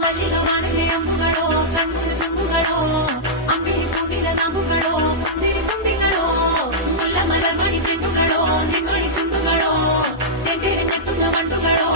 മല്ലികവാണിലെ അമ്പുകളോ കണ്ണൂർ തുമ്പുകളോ അമ്പിളി കൂട്ടിലെ നമ്പുകളോ പുഞ്ചിരി തുമ്പികളോ മുല്ലമലർമണി ചെണ്ടുകളോ നിൻമണി ചുണ്ടുകളോ തെണ്ടിരി നെത്തുന്ന വണ്ടുകളോ